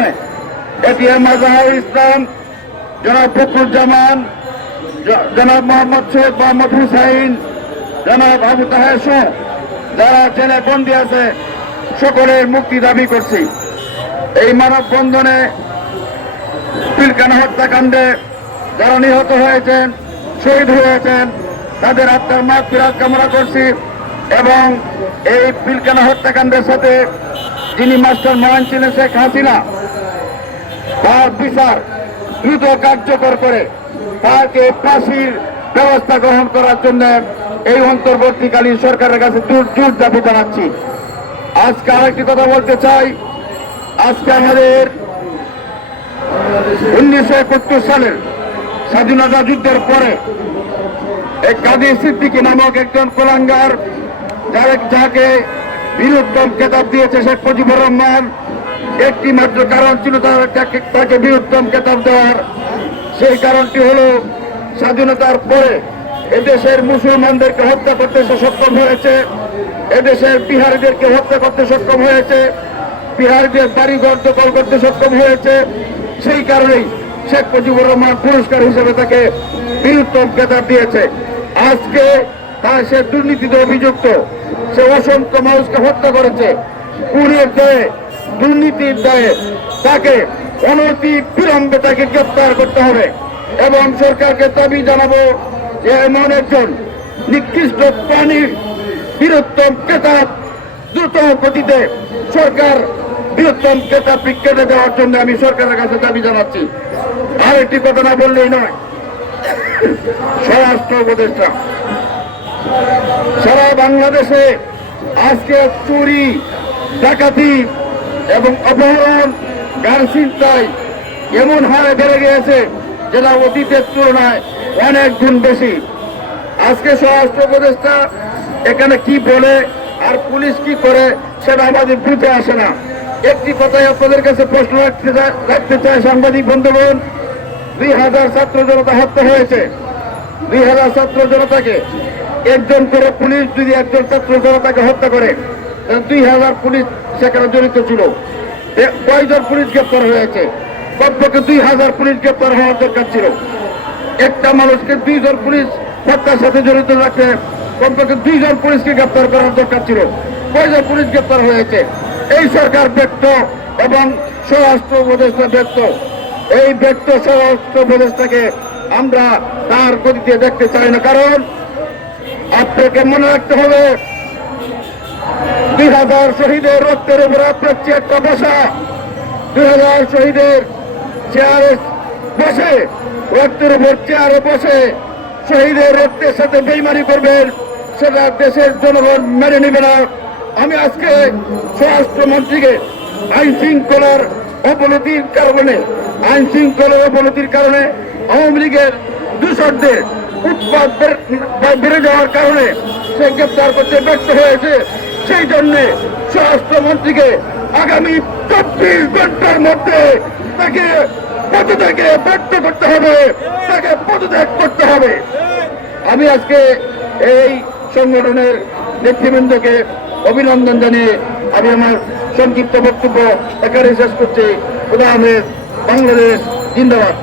মানববন্ধনে এটিএম আজহারুল ইসলাম, জনাব ফখরুজ্জামান, জনাব মোহাম্মদ সৈয়দ মোহাম্মদ হুসাইন, জনাব আবু তাহের সহ যারা জেলে বন্দী আছে সকলের মুক্তি দাবি করছি। এই মানববন্ধনে পিলখানা হত্যাকাণ্ডে যারা নিহত হয়েছেন, শহীদ হয়েছেন, তাদের আত্মার মাগফিরাত কামনা করছি এবং এই পিলখানা হত্যাকাণ্ডের সাথে যিনি মাস্টার মাইন্ড ছিলেন শেখ হাসিনা, তার বিচার দ্রুত কার্যকর করে তাকে ফাঁসির ব্যবস্থা গ্রহণ করার জন্য এই অন্তর্বর্তীকালীন সরকারের কাছে জোর দাবি জানাচ্ছি। আজকে আরেকটি কথা বলতে চাই। আজকে আমাদের 1971 সালের স্বাধীনতা যুদ্ধের পরে এক কাজী সিদ্দিকী নামক একজন কুলাঙ্গার, যাকে বীরোত্তম খেতাব দিয়েছে শেখ মুজিবুর রহমান, একটি মাত্র কারণ ছিল তাকে বীরোত্তম খেতাব দেওয়ার। সেই কারণটি হলো স্বাধীনতার পরে এদেশের মুসলমানদেরকে হত্যা করতে সে সক্ষম হয়েছে, এদেশের বিহারীদেরকে হত্যা করতে সক্ষম হয়েছে, বিহারীদের বাড়িঘর দখল করতে সক্ষম হয়েছে। সেই কারণেই শেখ মুজিবুর রহমান পুরস্কার হিসেবে তাকে বীরোত্তম খেতাব দিয়েছে। আজকে সে দুর্নীতিতে অভিযুক্ত, সে অসংখ্য মানুষকে হত্যা করেছে। খুনের দায়ে, দুর্নীতির দায়ে তাকে অনতি বিলম্বে তাকে গ্রেপ্তার করতে হবে এবং সরকারকে দাবি জানাবো যে এমন একজন নিকৃষ্ট প্রাণীর বীরোত্তম খেতাব দ্রুত গতিতে সরকার বীরোত্তম খেতাব কেটে দেওয়ার জন্য আমি সরকারের কাছে দাবি জানাচ্ছি। আর একটি কথা না বললেই নয়, স্বরাষ্ট্র উপদেষ্টা সারা বাংলাদেশে আজকে চুরি, ডাকাতি এবং অপহরণ, গান ছিনতাই এমন হারে বেড়ে গিয়েছে যেটা অতীতের তুলনায় অনেক গুণ বেশি। আজকে স্বরাষ্ট্র উপদেষ্টা এখানে কি বলে আর পুলিশ কি করে সেটা আমাদের বুঝে আসে না। একটি কথাই আপনাদের কাছে প্রশ্ন রাখতে চাই, সাংবাদিক বন্ধুগণ, 2000 ছাত্র জনতা হত্যা হয়েছে। 2000 ছাত্র জনতাকে একজন করে পুলিশ যদি একজন ছাত্র জনতাকে হত্যা করে, 2000 পুলিশ সেখানে জড়িত ছিল। কয়জন পুলিশ গ্রেপ্তার হয়েছে? কমপক্ষে 2000 পুলিশ গ্রেপ্তার হওয়ার দরকার ছিল। একটা মানুষকে 2 জন পুলিশ হত্যার সাথে জড়িত রাখলে কমপক্ষে 2 জন পুলিশকে গ্রেপ্তার করার দরকার ছিল। কয়জন পুলিশ গ্রেপ্তার হয়েছে? এই সরকার ব্যর্থ এবং স্বরাষ্ট্র উপদেষ্টা ব্যর্থ। এই ব্যর্থ স্বরাষ্ট্র উপদেষ্টাকে আমরা তার গতিতে দেখতে চাই না। কারণ আপনাকে মনে রাখতে হবে, 2000 শহীদের রক্তের উপর আপনার চেয়ারটা বসা, 2000 শহীদের চেয়ারে বসে, রক্তের উপর চেয়ারে বসে শহীদের রক্তের সাথে বেইমানি করবেন, সেটা দেশের জনগণ মেনে নেবে না। আমি আজকে স্বরাষ্ট্রমন্ত্রীকে আইন শৃঙ্খলার অবনতির কারণে আওয়ামী লীগের দূষণদের উৎপাদ বেড়ে যাওয়ার কারণে সে গ্রেপ্তার করতে ব্যর্থ হয়েছে। সেই জন্য স্বরাষ্ট্রমন্ত্রীকে আগামী 24 ঘন্টার মধ্যে তাকে পদত্যাগে ব্যর্থ করতে হবে, তাকে পদত্যাগ করতে হবে। আমি আজকে এই সংগঠনের নেতৃবৃন্দকে অভিনন্দন জানিয়ে আমি আমার সংক্ষিপ্ত বক্তব্য এখানে শেষ করছি। খুদা হাফেজ। বাংলাদেশ জিন্দাবাদ।